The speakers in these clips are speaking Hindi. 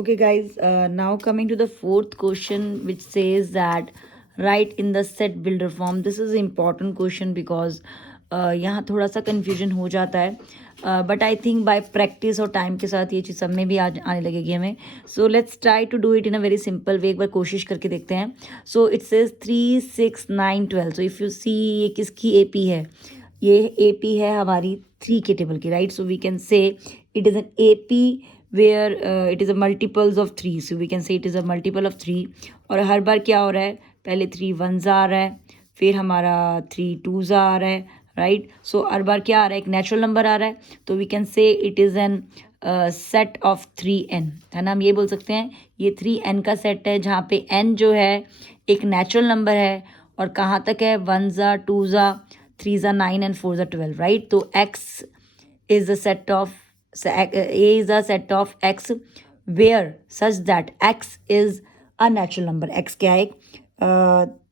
Okay, guys, now coming to the fourth question, which says that write in the set builder form. This is an important question because यहाँ थोड़ा सा confusion हो जाता है, but I think by practice और time के साथ ये चीज़ सब में भी आने लगेगी हमें. So let's try to do it in a very simple way. एक बार कोशिश करके देखते हैं. So it says 3, 6, 9, 12. So if you see ये किसकी AP है, ये AP है हमारी 3 के टेबल की, right? So we can say it is an AP where it is a multiples of 3. So we can say it is a multiple of 3. और हर बार क्या हो रहा है, पहले 3 1s आ रहा है, फिर हमारा 3 2s आ रहा है, राइट. सो हर बार क्या आ रहा है, एक नेचुरल नंबर आ रहा है. तो we can say it is an set of 3n, है ना. हम ये बोल सकते हैं ये 3n का सेट है, जहाँ पे n जो है एक नेचुरल नंबर है और कहाँ तक है, 1s 2s 3s 9 and 4s 12, right. तो x is a set of A is a set of x where such that x is a natural number. x क्या है,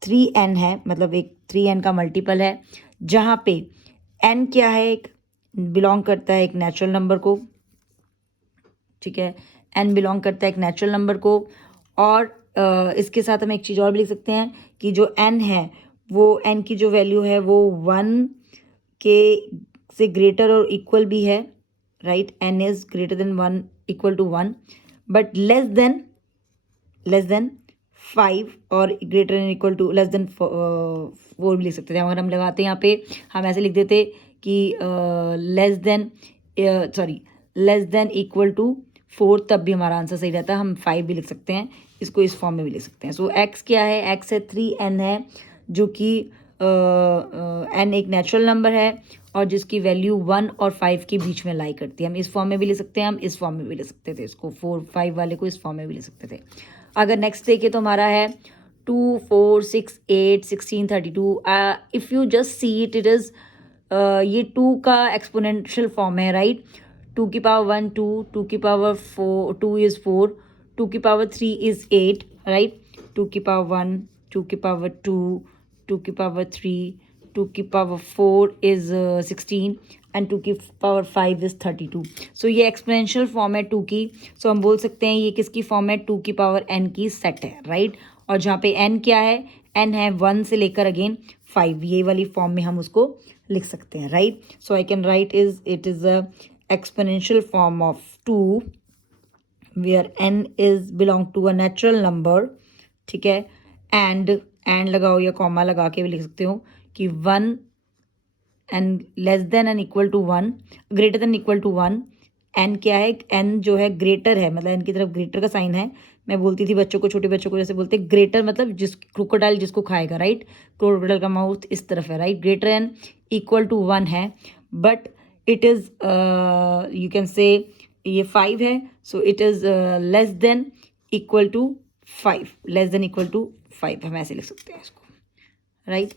3n है, मतलब एक 3n का मल्टीपल है, जहाँ पे n क्या है, एक बिलोंग करता है एक नेचुरल नंबर को, ठीक है. n बिलोंग करता है एक नेचुरल नंबर को. और इसके साथ हम एक चीज़ और भी लिख सकते हैं कि जो n है वो n की जो वैल्यू है वो 1 के से ग्रेटर और इक्वल भी है, right. n is greater than 1 equal to 1 but less than 5 और greater than equal to less than 4 भी लिख सकते थे. अगर हम लगाते यहाँ पे हम ऐसे लिख देते कि लेस देन इक्वल टू 4, तब भी हमारा आंसर सही रहता है. हम 5 भी लिख सकते हैं, इसको इस फॉर्म में भी लिख सकते हैं. सो x क्या है, x है 3n है, जो कि n एक नेचुरल नंबर है और जिसकी वैल्यू 1 और 5 के बीच में लाई करती है. हम इस फॉर्म में भी ले सकते हैं, हम इस फॉर्म में भी ले सकते थे, इसको 4 5 वाले को इस फॉर्म में भी ले सकते थे. अगर नेक्स्ट देखें तो हमारा है 2 4 6 8 16 32. If you just see it, it is ये 2 का एक्सपोनेंशियल फॉर्म है, राइट. 2 की पावर 1 2, 2 की पावर 4 2 इज़ 4, 2 की पावर 3 इज़ 8, राइट. 2 की पावर 1, 2 की पावर 2, 2 की पावर 3, 2 की पावर 4 इज़ 16 एंड 2 की पावर 5 इज़ 32. सो ये एक्सपोनेंशियल फॉर्म है 2 की. सो हम बोल सकते हैं ये किसकी फॉर्म है, 2 की पावर n की सेट है, राइट. और जहाँ पे n क्या है, n है 1 से लेकर अगेन 5, ये वाली फॉर्म में हम उसको लिख सकते हैं, right. So I can write it is a exponential form of 2 where n is belong to a natural number, ठीक है. एंड लगाओ या कॉमा लगा के भी लिख सकते हो कि 1 and less than and equal to 1, greater than equal to 1. N क्या है, एन जो है ग्रेटर है, मतलब एन की तरफ ग्रेटर का साइन है. मैं बोलती थी बच्चों को, छोटे बच्चों को जैसे बोलते हैं ग्रेटर, मतलब जिस क्रोकोडाइल जिसको खाएगा, राइट. क्रोकोडाइल का माउथ इस तरफ है, right. Greater and equal to 1 है, but it is you can say ये 5 है. So it is less than equal to 5, less than equal to 5, हम ऐसे लिख सकते हैं इसको, राइट.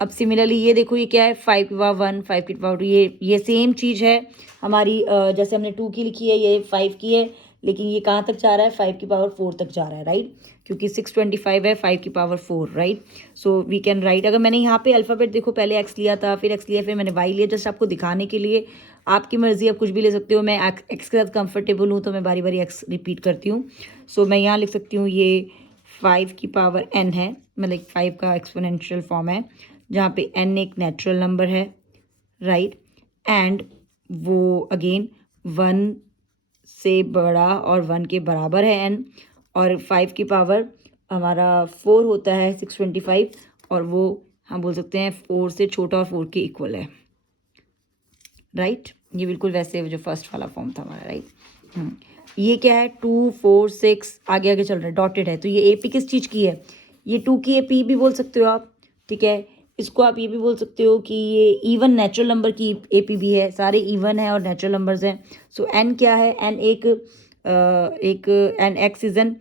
अब सिमिलरली ये देखो, ये क्या है, 5 की पावर 1 5 की पावर 2, ये सेम चीज़ है हमारी. जैसे हमने 2 की लिखी है, ये 5 की है, लेकिन ये कहाँ तक जा रहा है, 5 की पावर 4 तक जा रहा है, राइट. क्योंकि 625 है, 5 की power 4, right. So we can write. अगर मैंने यहाँ पे अल्फ़ाबेट देखो, पहले एक्स लिया था, फिर एक्स लिया, फिर मैंने वाई लिया, जस्ट आपको दिखाने के लिए. आपकी मर्ज़ी, आप कुछ भी ले सकते हो. मैं एक्स के साथ कंफर्टेबल हूँ तो मैं बारी बारी एक्स रिपीट करती हूँ. सो मैं यहाँ लिख सकती हूँ ये 5 की पावर n है, मतलब 5 का एक्सपोनेंशियल फॉर्म है, जहाँ पे n एक नेचुरल नंबर है, राइट. एंड वो अगेन 1 से बड़ा और 1 के बराबर है n, और 5 की पावर हमारा 4 होता है 625, और वो हम बोल सकते हैं 4 से छोटा और 4 के इक्वल है, राइट. ये बिल्कुल वैसे जो फर्स्ट वाला फॉर्म था हमारा, राइट. ये क्या है, 2 4 6 आगे आगे चल रहा है, डॉटेड है. तो ये ए पी किस चीज़ की है, ये 2 की ए पी भी बोल सकते हो आप, ठीक है. इसको आप ये भी बोल सकते हो कि ये इवन नेचुरल नंबर की ए पी भी है, सारे इवन है और नेचुरल नंबर्स हैं. सो एन क्या है, एन एक n x is an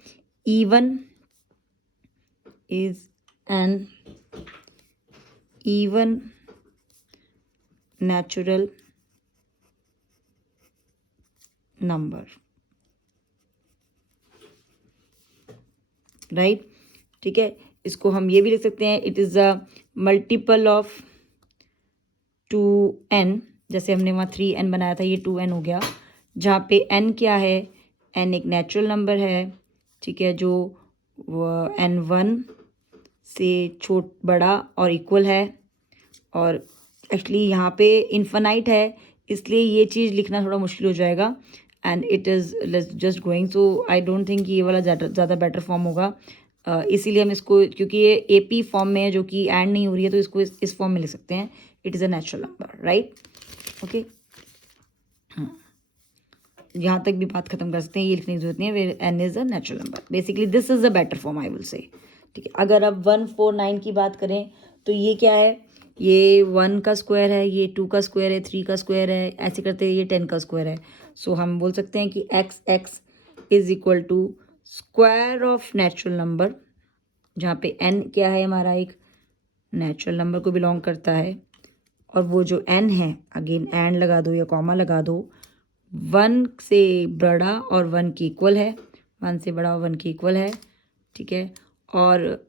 even natural number, right, ठीक है. इसको हम ये भी लिख सकते हैं, it is a multiple of 2n. जैसे हमने वहाँ 3n बनाया था, ये 2n हो गया, जहाँ पे n क्या है, n एक नेचुरल नंबर है, ठीक है, जो n1 से बड़ा और इक्वल है, और एक्चुअली यहाँ पे इन्फानाइट है, इसलिए ये चीज़ लिखना थोड़ा मुश्किल हो जाएगा, and it is just going, so I don't think ये वाला ज़्यादा बेटर फॉर्म होगा। इसीलिए हम इसको, क्योंकि ये AP फॉर्म में है जो कि एंड नहीं हो रही है, तो इसको इस फॉर्म में लिख सकते हैं, it is a natural number, right. Okay, यहाँ तक भी बात खत्म कर सकते हैं, ये लिखने की जरूरत नहीं है, where n is a natural number. Basically this is a better form I will say, ठीक है। अगर अब 149 की बात करें तो ये क्या है, ये 1 का स्क्वायर है, ये 2 का स्क्वायर है, 3 का स्क्वायर है, ऐसे करते ये 10 का स्क्वायर है। सो हम बोल सकते हैं कि x is equal to square of natural number, जहाँ पे n क्या है हमारा, एक नेचुरल नंबर को बिलोंग करता है, और वो जो n है, अगेन एंड लगा दो या कॉमा लगा दो, 1 से बड़ा और 1 की इक्वल है, 1 से बड़ा और 1 की इक्वल है, ठीक है, और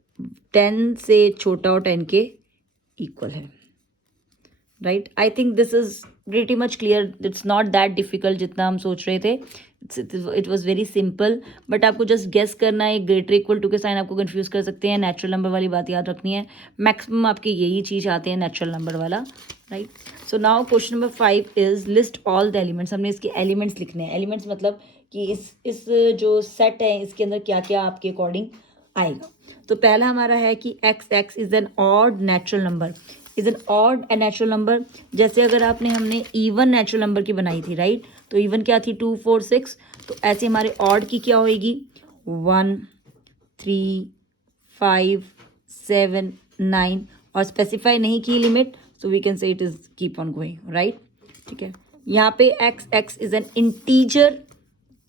10 से छोटा और 10 के इक्वल है, right. I think this is pretty much clear, it's not that difficult जितना हम सोच रहे थे, it was very simple, but आपको जस्ट गेस करना है, ग्रेटर इक्वल टू के साइन आपको कंफ्यूज कर सकते हैं, नेचुरल नंबर वाली बात याद रखनी है, मैक्सिमम आपके यही चीज़ आते हैं नेचुरल नंबर वाला, right. So now question number 5 is list all the elements. हमने इसके एलिमेंट्स लिखने हैं, एलिमेंट्स मतलब कि इस जो सेट है इसके अंदर क्या क्या आपके अकॉर्डिंग आएगा। तो पहला हमारा है कि x is N odd natural number, is an odd a natural number. जैसे अगर हमने इवन नेचुरल नंबर की बनाई थी, राइट, तो इवन क्या थी 2 4 6, तो ऐसे हमारे ऑड की क्या होएगी 1 3 5 7 9, और स्पेसिफाई नहीं की limit, so we can say it is keep on going, right, ठीक है। यहाँ पे x is an integer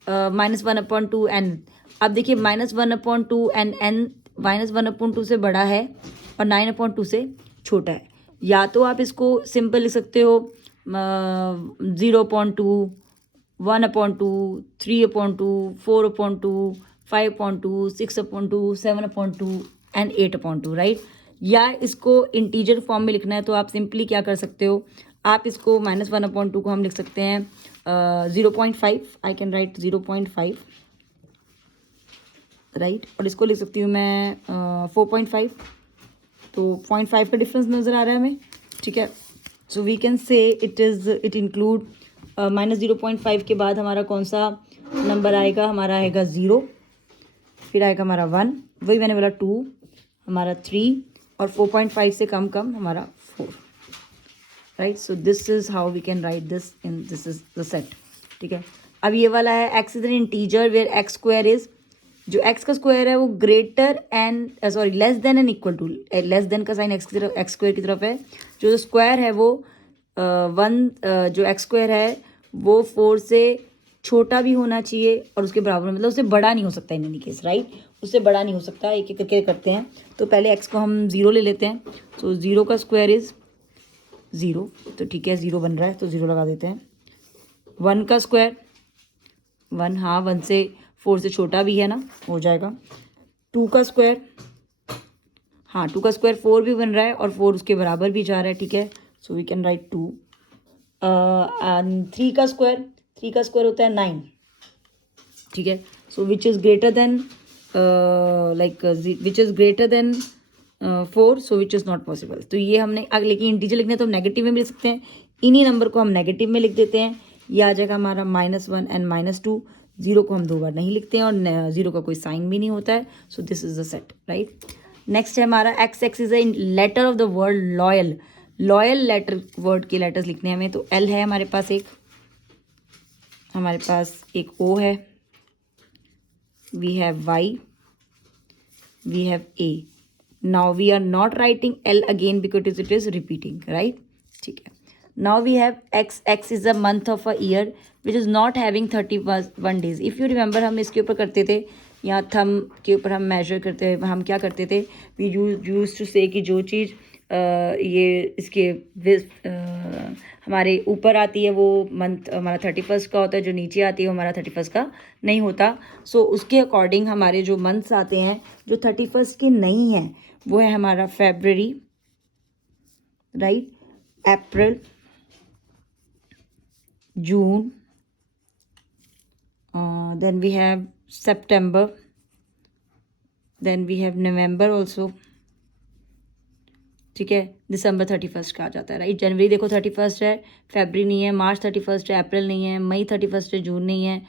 -1/2 n। अब देखिए -1/2 n -1/2 से बड़ा है और 9/2 से छोटा है, या तो आप इसको सिंपल लिख सकते हो 0/2 1/2 3/2 4/2 5/2 6/2 7/2 एंड 8/2, राइट। या इसको इंटीजर फॉर्म में लिखना है तो आप सिंपली क्या कर सकते हो, आप इसको -1/2 को हम लिख सकते हैं 0.5, आई कैन राइट 0.5, राइट, और इसको लिख सकती हूँ मैं 4.5, तो 0.5 का डिफरेंस नज़र आ रहा है हमें, ठीक है। So we can say it include -0.5 के बाद हमारा कौन सा नंबर आएगा, हमारा आएगा 0, फिर आएगा हमारा 1, वही मैंने बोला 2, हमारा 3, और 4.5 से कम हमारा 4, right. So this is how we can write this in, this is the set, ठीक है। अब ये वाला है x is an integer where x square is, जो x का स्क्वायर है वो greater and sorry less than and equal to, less than का साइन x की तरफ, x स्क्वायर की तरफ है, जो स्क्वायर है वो 1 जो x स्क्वायर है वो 4 से छोटा भी होना चाहिए और उसके बराबर, मतलब उससे बड़ा नहीं हो सकता इन एनी केस, राइट, उससे बड़ा नहीं हो सकता। एक एक करके करते हैं, तो पहले x को हम 0 ले लेते हैं, तो 0 का स्क्वायर इज 0, तो ठीक है 0 बन रहा है तो 0 लगा देते हैं। 1 का स्क्वायर 1, हाँ 1 से 4 से छोटा भी है ना, हो जाएगा। 2 का स्क्वायर, हाँ 2 का स्क्वायर 4 भी बन रहा है और 4 उसके बराबर भी जा रहा है, ठीक है, सो वी कैन राइट 2। 3 का स्क्वायर, 3 का स्क्वायर होता है 9, ठीक है, so which is greater than which is greater than 4, so which is not possible. तो ये हमने अगर लेकिन इंटीजर लिखने तो हम नेगेटिव में भी लिख सकते हैं, इन्हीं नंबर को हम नेगेटिव में लिख देते हैं, ये आ जाएगा हमारा -1 एंड -2, 0 को हम 2 बार नहीं लिखते हैं और 0 का कोई साइन भी नहीं होता है, so this is the set, right. Next है हमारा x is the letter of the word loyal, loyal letter word के लेटर्स लिखने हैं हमें, तो L है हमारे पास एक, हमारे पास एक O है, we have Y, we have A। now we are not writing L again because it is repeating, right, ठीक है। now we have x is a month of a year which is not having 31 days। if you remember हम इसके ऊपर करते थे, यहाँ थम के ऊपर हम मेजर करते, हम क्या करते थे, we used to say कि जो चीज़ ये इसके हमारे ऊपर आती है वो मंथ हमारा 31 का होता है, जो नीचे आती है वो हमारा 31 का नहीं होता। सो उसके अकॉर्डिंग हमारे जो मंथ्स आते हैं जो 31 के नहीं हैं वो है हमारा February, right, April, June, then we have September, then we have November also, ठीक है. दिसंबर 31 का आ जाता है, राइट. जनवरी देखो 31 है, फेबररी नहीं है, मार्च 31 है, अप्रैल नहीं है, मई 31 है, जून नहीं है,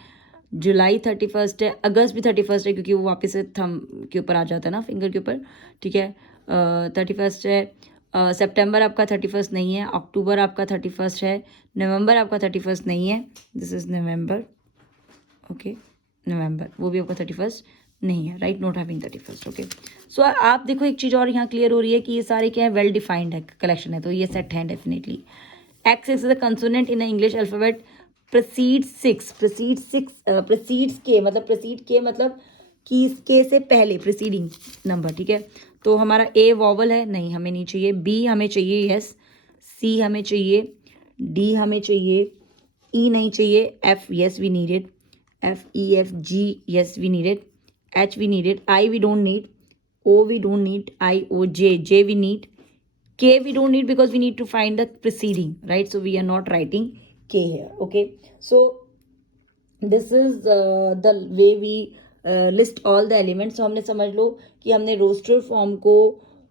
जुलाई 31 है, अगस्त भी 31 है क्योंकि वो वापस से थम के ऊपर आ जाता है ना, फिंगर के ऊपर, ठीक है. 31 है. सितंबर आपका 31 नहीं है, अक्टूबर आपका 31 है, नवंबर आपका 31 नहीं है, this is November, okay. November वो भी आपका 31 नहीं है, right. Not having 31, okay. So आप देखो एक चीज़ और यहाँ क्लियर हो रही है कि ये सारे क्या है, वेल डिफाइंड है, कलेक्शन है, तो ये सेट है definitely. X is the consonant in English alphabet preceded six, precedes के मतलब कि के से पहले प्रीसीडिंग नंबर, ठीक है. तो हमारा ए वॉवल है, नहीं हमें नहीं चाहिए. बी हमें चाहिए, यस. सी हमें चाहिए, डी हमें चाहिए, ई नहीं चाहिए, F yes we need it, F E F G yes we need it, H we need it, I we don't need, O we don't need, I, O, J we need, K we don't need because we need to find the preceding, right? So we are not writing K here, okay? So this is the way we list all the elements. So हमने समझ लो कि हमने रोस्टर फॉर्म को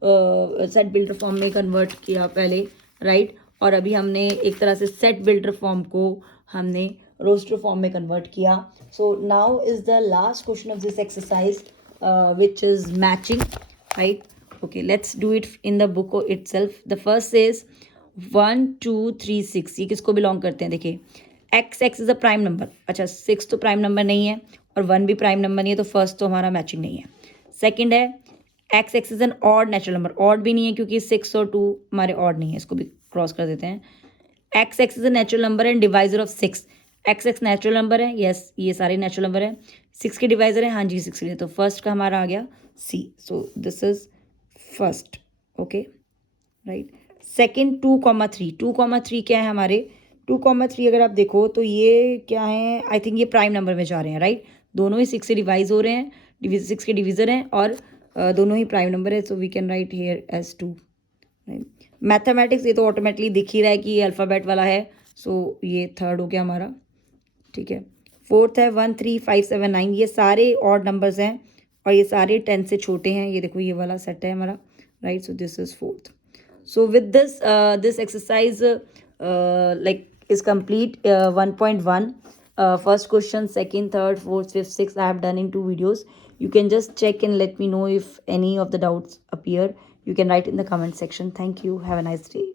सेट बिल्डर फॉर्म में कन्वर्ट किया पहले, राइट. और अभी हमने एक तरह से सेट बिल्डर फॉर्म को हमने रोस्टर फॉर्म में कन्वर्ट किया. So now is the last question of this exercise, which is matching, right? Okay, let's do it in the book itself. The first is 1 2 3 6. ये किसको बिलोंग करते हैं, देखिए. x is a prime number. अच्छा, 6 तो प्राइम नंबर नहीं है और 1 भी प्राइम नंबर नहीं है, तो फर्स्ट तो हमारा मैचिंग नहीं है. सेकंड है x is N odd natural number. Odd भी नहीं है क्योंकि 6 और 2 हमारे ऑड नहीं है, इसको भी क्रॉस कर देते हैं. x is a natural number and divisor of 6. x natural number है, यस. ये सारे नेचुरल नंबर है. 6 के डिवाइजर है, हाँ जी 6 के लिए. तो फर्स्ट का हमारा आ गया C. So this is first, okay, right. Second 2,3. 2,3 क्या है हमारे? 2,3 अगर आप देखो तो ये क्या है, आई थिंक ये प्राइम नंबर में जा रहे हैं, राइट. दोनों ही 6 से डिवाइज हो रहे हैं, 6 के डिविजर हैं और दोनों ही प्राइम नंबर है. So we can write here as 2. Mathematics ये तो ऑटोमेटिकली दिख ही रहा है कि ये अल्फ़ाबेट वाला है. सो ये थर्ड हो गया हमारा, ठीक है. फोर्थ है 1 3 5 7 9. ये सारे ऑड नंबर्स हैं और ये सारे 10 से छोटे हैं. ये देखो ये वाला सेट है हमारा, right. So this is fourth. So with this exercise like is complete 1.1. First question, second, third, fourth, fifth, six I have done in 2 videos. You can just check and let me know if any of the doubts appear. You can write in the comment section. Thank you. Have a nice day.